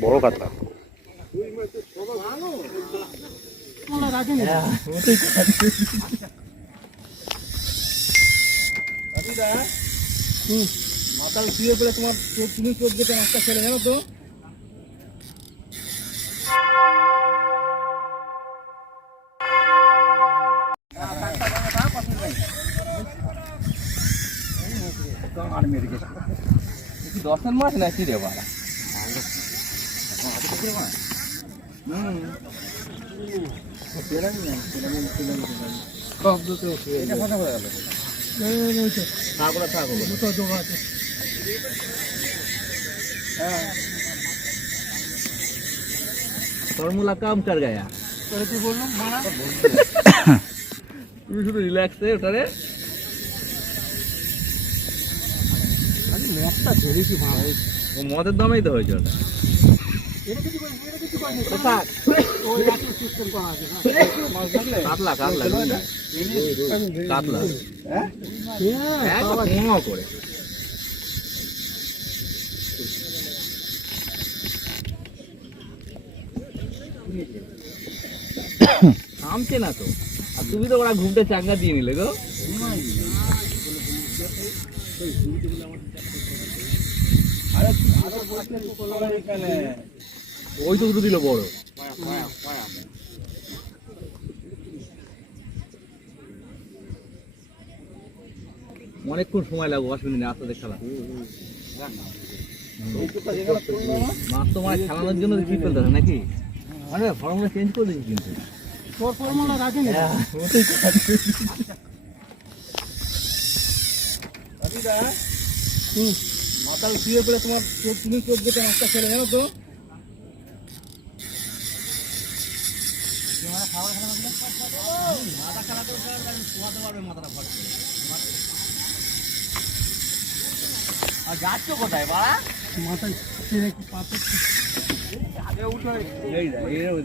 বড় কাতলা মাথায় শুয়ে পড়ে তোমার তুমি চোখ দেখে একটা ছেলে জানো তো? দর্শন মাছ নাকি রে বাড়া ফর্মুলা কাম কর গয়া? তুমি শুধু রিল্যাক্স ও মদের দামেই তো হয়েছে ওটা। কাতলা কাতলা কাতলা। করে। থামছে না তো। আর তুমি তো ওরা ঘুমটা চাঙ্গা দিয়ে নিলে গো। ওই তো দুটো দিল বড় অনেকক্ষণ সময় লাগবে অসুবিধা নেই আস্তে খেলা। মাছ তো মানে খেলানোর জন্য কি ফেলতে হবে নাকি? মানে ফর্মুলা চেঞ্জ করে দিয়েছি কিন্তু। মাথায় শুয়ে পড়ে তোমার তুমি চোখ দেখে একটা ছেলে জানো তো? আর যাচ্ছ কোথায় বাড়া মাথায় আগে উঠে এই দা এই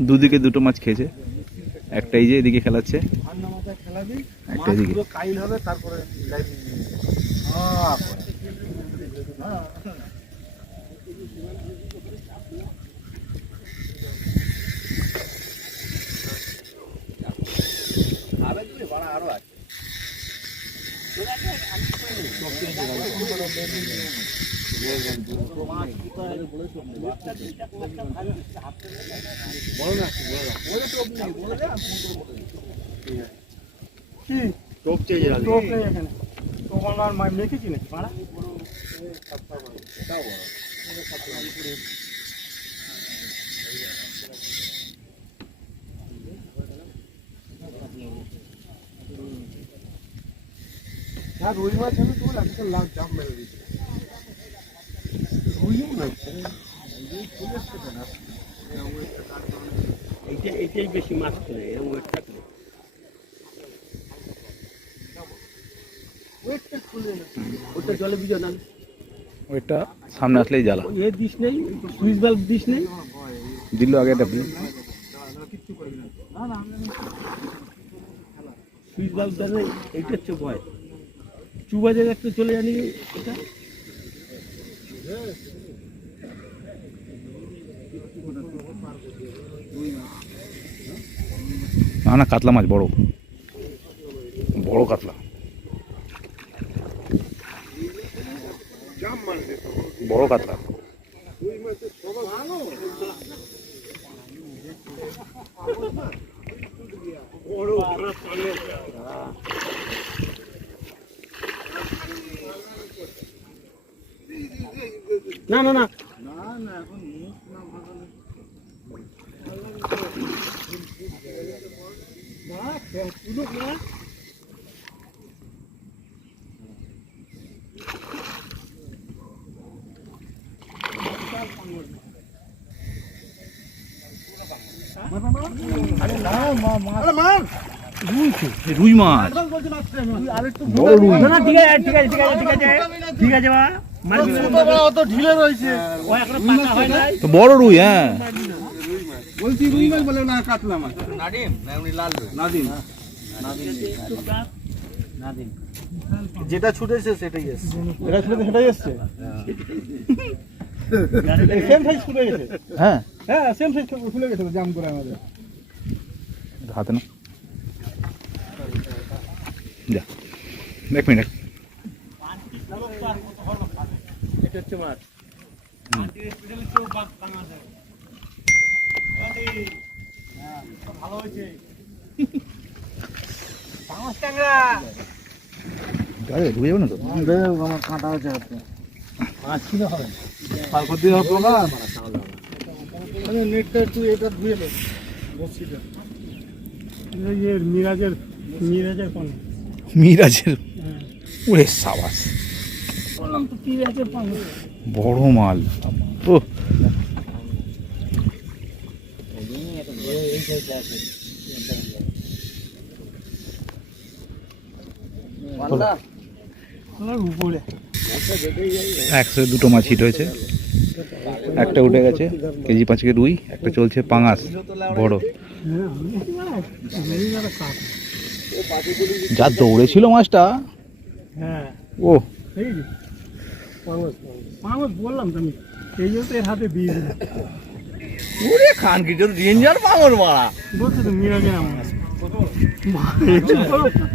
দুদিকে দুটো মাছ খেয়েছে। একটা এই যে এদিকে খেলাচ্ছে। একটা এদিকে। কাইল হবে তারপরে আরও আছে টোপ চেয়ে টোপ নেই এখানে টোপ আমরা মেখেছি নাকি মারা হ্যাঁ রুই মাছ হবে তোমার একটা লাখ জাম মেরে দিচ্ছে এইটাই বেশি মাছ করে এরকম ওয়েট থাকলে ওটা জলে ভিজো না। ওইটা সামনে আসলেই জ্বালা। এ দিস নেই সুইচ বাল্ব দিস নেই। দিল আগে একটা সুইচ বাল্ব দেবে এইটা হচ্ছে ভয়। চুবাজে একটা চলে জানি এটা। না না কাতলা মাছ বড়। বড় কাতলা। বড় কাতলা। না না না না না এখন মুখ না ভালো নাই। তো বড় রুই হ্যাঁ বলছি রুই মাছ বলে না কাতলা মাছ। নাডিম না উনি লাল রুই। নাদিম। যেটা ছুটেছে সেটাই এসছে। এটা ছুটেছে সেটাই এসছে? সেম সাইজ ছুটে গেছে? হ্যাঁ। হ্যাঁ সেম সাইজ ছুটে গেছে জাম করে আমাদের। হাতে না যা। এক মিনিট। এটা হচ্ছে মাছ। আরে ঢুকে যাবে না তো আমার কাঁটা আছে হাতে মাছ ছিল হবে তারপর দিয়ে হতো না নেটটা একটু এটা ধুয়ে নে বসিটা মিরাজের মিরাজের কোন মিরাজের ওরে সাবাস বড় মাল। ও উপরে একশো দুটো মাছ হিট হয়েছে। একটা উঠে গেছে, কেজি পাঁচকে রুই, একটা চলছে পাঙাশ, বড়। যা দৌড়েছিল মাছটা। ও। বললাম তো আমি। এই জন্য এর হাতে দিয়ে ওরে খান ডেঞ্জার পাগল মারা। বলছে তো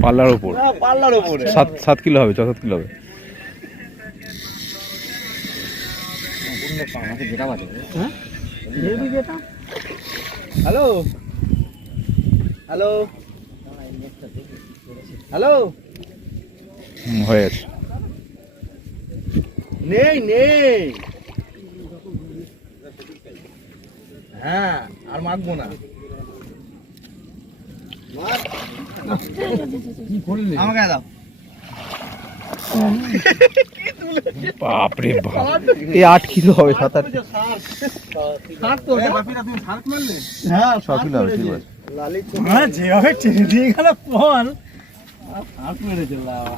পাল্লার ওপর পাল্লার ওপরে সাত সাত কিলো হবে ছ সাত কিলো হবে। হ্যাঁ? হ্যালো? হ্যালো? হ্যালো? হয়ে গেছে। নেই নেই। হ্যাঁ আর মাখবো না। আমাকে দাও। বাপরে বাপ। এই আট কিলো হবে সাত আট হ্যাঁ ছ কিলো হবে ঠিক আছে। হ্যাঁ যেভাবে টেনে দিয়ে গেল পল হাত মেরেছে বাবা।